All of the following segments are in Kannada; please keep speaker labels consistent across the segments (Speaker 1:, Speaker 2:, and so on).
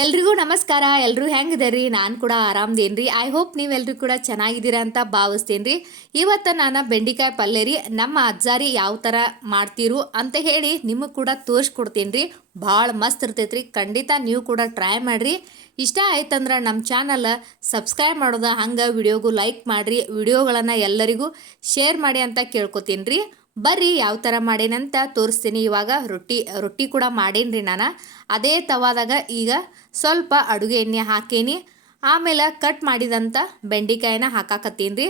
Speaker 1: ಎಲ್ರಿಗೂ ನಮಸ್ಕಾರ ಎಲ್ಲರೂ ಹೆಂಗಿದ್ದೀರಿ ನಾನು ಕೂಡ ಆರಾಮ್ದೇನು ರೀ ಐ ಹೋಪ್ ನೀವೆಲ್ಲರೂ ಕೂಡ ಚೆನ್ನಾಗಿದ್ದೀರಾ ಅಂತ ಭಾವಿಸ್ತೇನೆ ರೀ ಇವತ್ತು ನಾನು ಬೆಂಡಿಕಾಯಿ ಪಲ್ಯ ರೀ, ನಮ್ಮ ಅಜ್ಜಾರಿ ಯಾವ ಥರ ಮಾಡ್ತೀರು ಅಂತ ಹೇಳಿ ನಿಮಗೆ ಕೂಡ ತೋರಿಸ್ಕೊಡ್ತೀನಿ ರೀ ಭಾಳ ಮಸ್ತ್ ಇರ್ತೈತೆ ರೀ ಖಂಡಿತ ನೀವು ಕೂಡ ಟ್ರೈ ಮಾಡಿರಿ. ಇಷ್ಟ ಆಯ್ತಂದ್ರೆ ನಮ್ಮ ಚಾನಲ್ ಸಬ್ಸ್ಕ್ರೈಬ್ ಮಾಡೋದು ಹಂಗೆ ವಿಡಿಯೋಗೂ ಲೈಕ್ ಮಾಡಿರಿ. ವಿಡಿಯೋಗಳನ್ನು ಎಲ್ಲರಿಗೂ ಶೇರ್ ಮಾಡಿ ಅಂತ ಕೇಳ್ಕೊತೀನಿ ರೀ ಬರ್ರಿ, ಯಾವ ಥರ ಮಾಡೇನಂತ ತೋರಿಸ್ತೀನಿ. ಇವಾಗ ರೊಟ್ಟಿ ರೊಟ್ಟಿ ಕೂಡ ಮಾಡೇನ್ರಿ ನಾನು. ಅದೇ ತವಾದಾಗ ಈಗ ಸ್ವಲ್ಪ ಅಡುಗೆ ಎಣ್ಣೆ ಹಾಕೇನಿ. ಆಮೇಲೆ ಕಟ್ ಮಾಡಿದಂಥ ಬೆಂಡೆಕಾಯಿನ ಹಾಕಾಕತ್ತೀನಿ ರೀ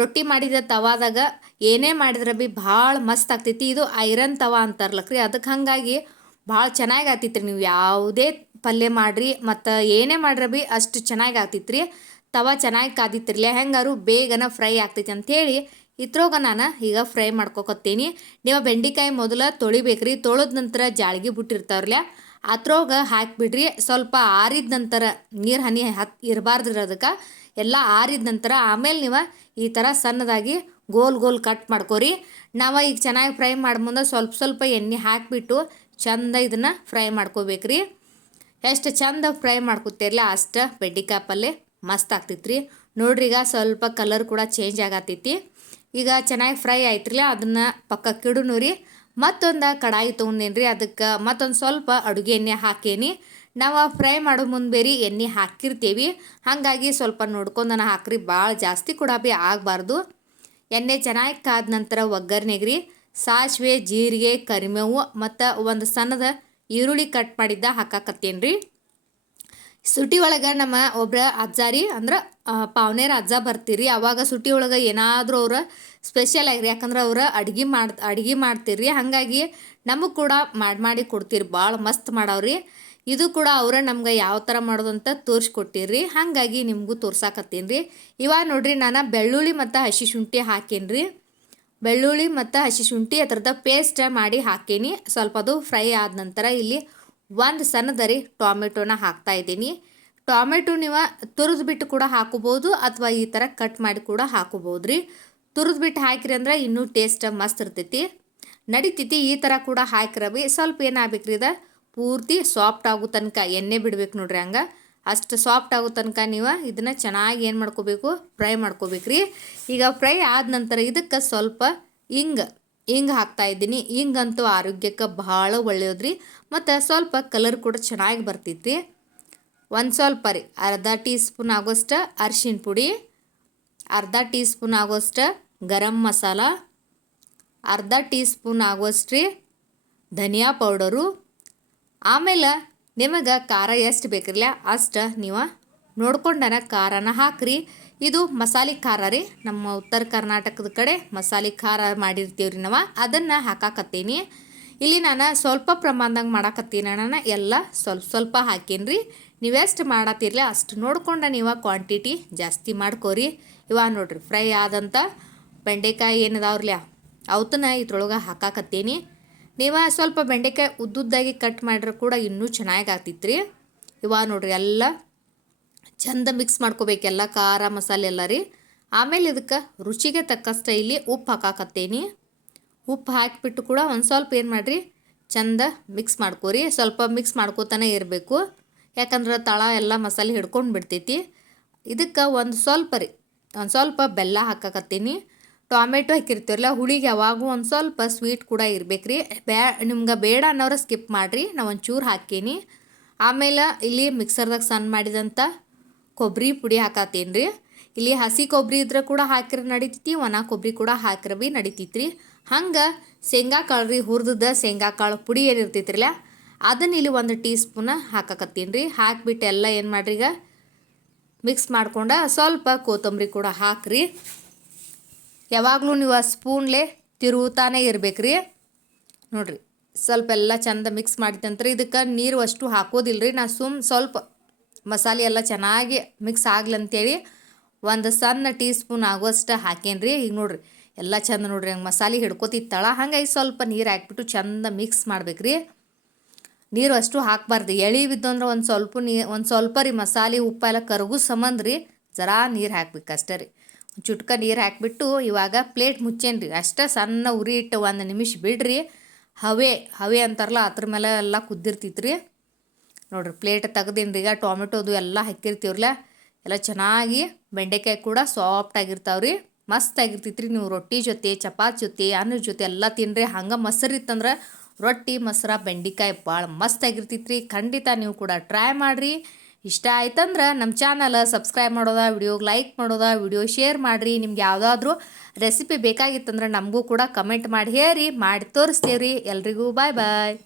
Speaker 1: ರೊಟ್ಟಿ ಮಾಡಿದ ತವಾದಾಗ ಏನೇ ಮಾಡಿದ್ರೆ ಬಿ ಭಾಳ ಮಸ್ತ್ ಆಗ್ತೈತಿ. ಇದು ಐರನ್ ತವ ಅಂತಾರಲಕ್ರಿ. ಅದಕ್ಕೆ ಹಾಗಾಗಿ ಭಾಳ ಚೆನ್ನಾಗಿ ಆಗ್ತೈತ್ರಿ. ನೀವು ಯಾವುದೇ ಪಲ್ಯ ಮಾಡಿರಿ, ಮತ್ತು ಏನೇ ಮಾಡ್ರೆ ಬಿ ಅಷ್ಟು ಚೆನ್ನಾಗಿ ಆಗ್ತೈತ್ರಿ. ತವ ಚೆನ್ನಾಗಿ ಕಾದಿತ್ತಿರಲಿ ಹೆಂಗಾರು ಬೇಗನ ಫ್ರೈ ಆಗ್ತೈತಿ ಅಂಥೇಳಿ ಇತ್ರೋಗ ನಾನು ಈಗ ಫ್ರೈ ಮಾಡ್ಕೊಕತ್ತೀನಿ. ನೀವು ಬೆಂಡೆಕಾಯಿ ಮೊದಲು ತೊಳಿಬೇಕ್ರಿ, ತೊಳೆದ ನಂತರ ಜಾಳ್ಗಿ ಬಿಟ್ಟಿರ್ತಾವ್ರಲ್ಲ ಆತ್ರೋಗ ಹಾಕಿಬಿಡ್ರಿ. ಸ್ವಲ್ಪ ಆರಿದ ನಂತರ ನೀರು ಹನಿ ಹತ್ ಇರಬಾರ್ದ್ರಿ ಅದಕ್ಕೆ ಎಲ್ಲ ಆರಿದ ನಂತರ ಆಮೇಲೆ ನೀವು ಈ ಥರ ಸಣ್ಣದಾಗಿ ಗೋಲ್ ಗೋಲ್ ಕಟ್ ಮಾಡ್ಕೊರಿ. ನಾವು ಈಗ ಚೆನ್ನಾಗಿ ಫ್ರೈ ಮಾಡಿ ಮುಂದೆ ಸ್ವಲ್ಪ ಸ್ವಲ್ಪ ಎಣ್ಣೆ ಹಾಕಿಬಿಟ್ಟು ಚಂದ ಇದನ್ನು ಫ್ರೈ ಮಾಡ್ಕೋಬೇಕ್ರಿ. ಎಷ್ಟು ಚಂದ ಫ್ರೈ ಮಾಡ್ಕೊತೀರಲ್ಲ ಅಷ್ಟು ಬೆಂಡಿಕಾಯಿ ಪಲ್ಯ ಮಸ್ತ್ ಆಗ್ತೈತ್ರಿ. ನೋಡ್ರಿ ಈಗ ಸ್ವಲ್ಪ ಕಲರ್ ಕೂಡ ಚೇಂಜ್ ಆಗತ್ತೈತಿ ಈಗ ಚೆನ್ನಾಗಿ ಫ್ರೈ ಆಯ್ತ್ರಲ್ಲ ಅದನ್ನು ಪಕ್ಕ ಇಡುನು ರೀ. ಮತ್ತೊಂದು ಕಡಾಯಿ ತೊಗೊಂಡೇನಿ ಅದಕ್ಕೆ ಮತ್ತೊಂದು ಸ್ವಲ್ಪ ಅಡುಗೆ ಎಣ್ಣೆ ಹಾಕೇನಿ. ನಾವು ಫ್ರೈ ಮಾಡೋ ಮುಂದೆ ಬೇರೆ ಎಣ್ಣೆ ಹಾಕಿರ್ತೀವಿ. ಹಾಗಾಗಿ ಸ್ವಲ್ಪ ನೋಡ್ಕೊಂಡನ ಹಾಕ್ರಿ ಭಾಳ ಜಾಸ್ತಿ ಕೂಡ ಬಿ ಆಗಬಾರ್ದು. ಎಣ್ಣೆ ಚೆನ್ನಾಗಿ ಕಾದ ನಂತರ ಒಗ್ಗರ್ಣೆಗೆ ರೀ. ಸಾಸಿವೆ, ಜೀರಿಗೆ, ಕರಿಮೇವು ಮತ್ತು ಒಂದು ಸಣ್ಣದ ಈರುಳ್ಳಿ ಕಟ್ ಮಾಡಿದ್ದ ಹಾಕಾಕತ್ತೇನೆ ರೀ ಸುಟಿ ಒಳಗೆ ನಮ್ಮ ಒಬ್ಬರ ಅಜ್ಜಾರಿ ಅಂದ್ರೆ ಪಾವನೇರ ಅಜ್ಜ ಬರ್ತೀರಿ. ಅವಾಗ ಸುಟಿ ಒಳಗೆ ಏನಾದರೂ ಅವ್ರ ಸ್ಪೆಷಲ್ ಆಗಿರಿ. ಯಾಕಂದ್ರೆ ಅವ್ರು ಅಡ್ಗೆ ಮಾಡ್, ಅಡ್ಗೆ ಮಾಡ್ತೀರಿ ಹಾಗಾಗಿ ನಮಗೆ ಕೂಡ ಮಾಡಿ ಮಾಡಿ ಕೊಡ್ತೀರಿ. ಭಾಳ ಮಸ್ತ್ ಮಾಡವ್ರಿ. ಇದು ಕೂಡ ಅವ್ರ ನಮ್ಗೆ ಯಾವ ಥರ ಮಾಡೋದು ಅಂತ ತೋರಿಸ್ಕೊಟ್ಟಿರಿ ಹಾಗಾಗಿ ನಿಮಗೂ ತೋರ್ಸಾಕತ್ತೀನಿ ರೀ ಇವಾಗ ನೋಡ್ರಿ, ನಾನು ಬೆಳ್ಳುಳ್ಳಿ ಮತ್ತು ಹಸಿ ಶುಂಠಿ ಹಾಕೇನಿ ರೀ ಬೆಳ್ಳುಳ್ಳಿ ಮತ್ತು ಹಸಿ ಶುಂಠಿ ಅದರದ ಪೇಸ್ಟ್ ಮಾಡಿ ಹಾಕೀನಿ. ಸ್ವಲ್ಪ ಅದು ಫ್ರೈ ಆದ ನಂತರ ಇಲ್ಲಿ ಒಂದು ಸಣ್ಣದರಿ ಟೊಮೆಟೊನ ಹಾಕ್ತಾ ಇದ್ದೀನಿ. ಟೊಮೆಟೊ ನೀವು ತುರಿದು ಬಿಟ್ಟು ಕೂಡ ಹಾಕೋಬೋದು ಅಥವಾ ಈ ಥರ ಕಟ್ ಮಾಡಿ ಕೂಡ ಹಾಕೋಬೋದು ರೀ ತುರಿದು ಬಿಟ್ಟು ಹಾಕಿರಿ ಅಂದ್ರೆ ಇನ್ನೂ ಟೇಸ್ಟ್ ಮಸ್ತ್ ಇರ್ತೈತಿ. ನಡಿತೈತಿ ಈ ಥರ ಕೂಡ ಹಾಕಿರವಿ ಸ್ವಲ್ಪ ಏನಾಗಬೇಕು ರೀ ಇದು? ಪೂರ್ತಿ ಸಾಫ್ಟ್ ಆಗೋ ತನಕ ಎಣ್ಣೆ ಬಿಡ್ಬೇಕು ನೋಡ್ರಿ ಹಂಗೆ. ಅಷ್ಟು ಸಾಫ್ಟ್ ಆಗೋ ತನಕ ನೀವು ಇದನ್ನು ಚೆನ್ನಾಗಿ ಏನು ಮಾಡ್ಕೋಬೇಕು? ಫ್ರೈ ಮಾಡ್ಕೋಬೇಕ್ರಿ. ಈಗ ಫ್ರೈ ಆದ ನಂತರ ಇದಕ್ಕೆ ಸ್ವಲ್ಪ ಹಿಂಗೆ ಹಿಂಗೆ ಹಾಕ್ತಾ ಇದ್ದೀನಿ. ಹಿಂಗಂತೂ ಆರೋಗ್ಯಕ್ಕೆ ಭಾಳ ಒಳ್ಳೆಯದ್ರಿ ಮತ್ತು ಸ್ವಲ್ಪ ಕಲರ್ ಕೂಡ ಚೆನ್ನಾಗಿ ಬರ್ತೈತಿ ಒಂದು ಸ್ವಲ್ಪ ರೀ, ಅರ್ಧ ಟೀ ಸ್ಪೂನ್ ಆಗೋಷ್ಟು ಅರ್ಶಿಣ ಪುಡಿ, ಅರ್ಧ ಟೀ ಸ್ಪೂನ್ ಆಗೋಷ್ಟು ಗರಂ ಮಸಾಲ, ಅರ್ಧ ಟೀ ಸ್ಪೂನ್ ಆಗೋಷ್ಟು ರೀ ಧನಿಯಾ ಪೌಡರು. ಆಮೇಲೆ ನಿಮಗೆ ಖಾರ ಎಷ್ಟು ಬೇಕಿರಲ್ಲ ಅಷ್ಟು ನೀವು ನೋಡ್ಕೊಂಡನ ಖಾರನ ಹಾಕ್ರಿ. ಇದು ಮಸಾಲೆ ಖಾರ ರೀ. ನಮ್ಮ ಉತ್ತರ ಕರ್ನಾಟಕದ ಕಡೆ ಮಸಾಲೆ ಖಾರ ಮಾಡಿರ್ತೀವಿ ನಾವು. ಅದನ್ನು ಹಾಕಾಕತ್ತೀನಿ. ಇಲ್ಲಿ ನಾನು ಸ್ವಲ್ಪ ಪ್ರಮಾಣದಾಗ ಮಾಡಾಕತ್ತೀನಿ ನಾನು ಎಲ್ಲ ಸ್ವಲ್ಪ ಸ್ವಲ್ಪ ಹಾಕೀನಿ ರೀ ನೀವೆಷ್ಟು ಮಾಡತ್ತಿರಲಿ ಅಷ್ಟು ನೋಡ್ಕೊಂಡು ನೀವು ಕ್ವಾಂಟಿಟಿ ಜಾಸ್ತಿ ಮಾಡ್ಕೋರಿ. ಇವಾಗ ನೋಡ್ರಿ ಫ್ರೈ ಆದಂಥ ಬೆಂಡೆಕಾಯಿ ಏನಿದಾವ್ರಲ್ಲ ಅವತ್ತನ್ನ ಇದ್ರೊಳಗೆ ಹಾಕಾಕತ್ತೀನಿ. ನೀವು ಸ್ವಲ್ಪ ಬೆಂಡೆಕಾಯಿ ಉದ್ದುದ್ದಾಗಿ ಕಟ್ ಮಾಡಿದ್ರೆ ಕೂಡ ಇನ್ನೂ ಚೆನ್ನಾಗಿ ಆಗ್ತಿತ್ತು ರೀ ಇವಾಗ ನೋಡ್ರಿ ಎಲ್ಲ ಚಂದ ಮಿಕ್ಸ್ ಮಾಡ್ಕೋಬೇಕೆಲ್ಲ ಖಾರ ಮಸಾಲೆ ಎಲ್ಲ ರೀ. ಆಮೇಲೆ ಇದಕ್ಕೆ ರುಚಿಗೆ ತಕ್ಕಷ್ಟು ಇಲ್ಲಿ ಉಪ್ಪು ಹಾಕಾಕತ್ತೇನಿ. ಉಪ್ಪು ಹಾಕಿಬಿಟ್ಟು ಕೂಡ ಒಂದು ಸ್ವಲ್ಪ ಏನು ಮಾಡಿರಿ, ಚಂದ ಮಿಕ್ಸ್ ಮಾಡ್ಕೋರಿ. ಸ್ವಲ್ಪ ಮಿಕ್ಸ್ ಮಾಡ್ಕೋತಾನೆ ಇರಬೇಕು. ಯಾಕಂದ್ರೆ ತಳ ಎಲ್ಲ ಮಸಾಲೆ ಹಿಡ್ಕೊಂಡು ಬಿಡ್ತೈತಿ. ಇದಕ್ಕೆ ಒಂದು ಸ್ವಲ್ಪ ರೀ, ಒಂದು ಸ್ವಲ್ಪ ಬೆಲ್ಲ ಹಾಕಾಕತ್ತೀನಿ. ಟೊಮೆಟೊ ಹಾಕಿರ್ತೀರಲ್ಲ ಹುಳಿಗೆ ಯಾವಾಗೂ ಒಂದು ಸ್ವಲ್ಪ ಸ್ವೀಟ್ ಕೂಡ ಇರ್ಬೇಕು ರೀ. ಬ್ಯಾ, ನಿಮ್ಗೆ ಬೇಡ ಅನ್ನೋರ ಸ್ಕಿಪ್ ಮಾಡಿರಿ. ನಾವು ಒಂಚೂರು ಹಾಕೀನಿ ಆಮೇಲೆ ಇಲ್ಲಿ ಮಿಕ್ಸರ್ದಾಗ ಸಣ್ಣ ಮಾಡಿದಂಥ ಕೊಬ್ಬರಿ ಪುಡಿ ಹಾಕತ್ತೇನ್ರಿ? ಇಲ್ಲಿ ಹಸಿ ಕೊಬ್ಬರಿ ಇದ್ರೆ ಕೂಡ ಹಾಕಿರ ನಡಿತೈತಿ, ಒಣ ಕೊಬ್ಬರಿ ಕೂಡ ಹಾಕಿರ ಭೀ ನಡೀತೈತ್ರಿ. ಹಂಗೆ ಶೇಂಗಾ ಕಾಳು ರೀ ಹುರಿದ ಶೇಂಗಾ ಕಾಳು ಪುಡಿ ಏನಿರ್ತೈತ್ರಲ್ಲ ಅದನ್ನ ಇಲ್ಲಿ ಒಂದು ಟೀ ಸ್ಪೂನ ಹಾಕಕತ್ತೀನಿ ರೀ ಹಾಕಿಬಿಟ್ಟು ಎಲ್ಲ ಏನು ಮಾಡ್ರಿ ಈಗ? ಮಿಕ್ಸ್ ಮಾಡ್ಕೊಂಡು ಸ್ವಲ್ಪ ಕೊತ್ತಂಬರಿ ಕೂಡ ಹಾಕ್ರಿ. ಯಾವಾಗಲೂ ನೀವು ಆ ಸ್ಪೂನ್ಲೇ ತಿರುಗುತ್ತಾನೆ ಇರ್ಬೇಕು ರೀ ನೋಡಿರಿ, ಸ್ವಲ್ಪ ಎಲ್ಲ ಚಂದ ಮಿಕ್ಸ್ ಮಾಡಿದ್ದಂತ್ರಿ ಇದಕ್ಕೆ ನೀರು ಅಷ್ಟು ಹಾಕೋದಿಲ್ಲ ರೀ ನಾ ಸುಮ್ ಸ್ವಲ್ಪ ಮಸಾಲೆ ಎಲ್ಲ ಚೆನ್ನಾಗಿ ಮಿಕ್ಸ್ ಆಗ್ಲಿ ಅಂತೇಳಿ ಒಂದು ಸಣ್ಣ ಟೀ ಸ್ಪೂನ್ ಆಗುವಷ್ಟು ಹಾಕೇನಿ ರೀ ಈಗ ನೋಡಿರಿ, ಎಲ್ಲ ಚಂದ ನೋಡ್ರಿ ಹಂಗೆ ಮಸಾಲೆ ಹಿಡ್ಕೊತಿತ್ತಳ. ಹಂಗಾಗಿ ಸ್ವಲ್ಪ ನೀರು ಹಾಕ್ಬಿಟ್ಟು ಚಂದ ಮಿಕ್ಸ್ ಮಾಡ್ಬೇಕು ರೀ ನೀರು ಅಷ್ಟು ಹಾಕ್ಬಾರ್ದು. ಎಳಿ ಬಿದ್ದಂದ್ರೆ ಒಂದು ಸ್ವಲ್ಪ ನೀ, ಒಂದು ಸ್ವಲ್ಪ ರೀ ಮಸಾಲೆ ಉಪ್ಪು ಎಲ್ಲ ಕರಗು ಸಂಬಂಧ ರೀ ಜರಾ ನೀರು ಹಾಕ್ಬೇಕು ಅಷ್ಟೇ ರೀ. ಚುಟ್ಕ ನೀರು ಹಾಕಿಬಿಟ್ಟು ಇವಾಗ ಪ್ಲೇಟ್ ಮುಚ್ಚೇನಿ ರೀ ಅಷ್ಟೇ ಸಣ್ಣ ಉರಿ ಇಟ್ಟು ಒಂದು ನಿಮಿಷ ಬಿಡ್ರಿ. ಹವೆ ಹವೆ ಅಂತಾರಲ್ಲ ಅದ್ರ ಮೇಲೆ ಎಲ್ಲ ಕುದ್ದಿರ್ತೈತೆ ರೀ ನೋಡ್ರಿ ಪ್ಲೇಟ್ ತೆಗ್ದಿಂದ ಈಗ ಟೊಮೆಟೊದು ಎಲ್ಲ ಹಾಕಿರ್ತೀವ್ರಲ್ಲ, ಎಲ್ಲ ಚೆನ್ನಾಗಿ ಬೆಂಡೆಕಾಯಿ ಕೂಡ ಸಾಫ್ಟ್ ಆಗಿರ್ತಾವ್ರಿ. ಮಸ್ತ್ ಆಗಿರ್ತೈತ್ರಿ ನೀವು ರೊಟ್ಟಿ ಜೊತೆ, ಚಪಾತಿ ಜೊತೆ ಅನ್ನದ ಜೊತೆ ಎಲ್ಲ ತಿನ್ರಿ ಹಂಗೆ ಮೊಸರು ಇತ್ತಂದ್ರೆ ರೊಟ್ಟಿ, ಮೊಸರ, ಬೆಂಡೆಕಾಯಿ ಭಾಳ ಮಸ್ತ್ ಆಗಿರ್ತೈತ್ರಿ. ಖಂಡಿತ ನೀವು ಕೂಡ ಟ್ರೈ ಮಾಡಿರಿ. ಇಷ್ಟ ಆಯ್ತಂದ್ರೆ ನಮ್ಮ ಚಾನಲ್ ಸಬ್ಸ್ಕ್ರೈಬ್ ಮಾಡೋದ ವಿಡಿಯೋಗೆ ಲೈಕ್ ಮಾಡೋದ ವಿಡಿಯೋ ಶೇರ್ ಮಾಡಿರಿ. ನಿಮ್ಗೆ ಯಾವುದಾದ್ರೂ ರೆಸಿಪಿ ಬೇಕಾಗಿತ್ತಂದ್ರೆ ನಮಗೂ ಕೂಡ ಕಮೆಂಟ್ ಮಾಡಿ ಹೇರಿ ಮಾಡಿ ತೋರಿಸ್ತೀವ್ರಿ. ಎಲ್ರಿಗೂ ಬಾಯ್ ಬಾಯ್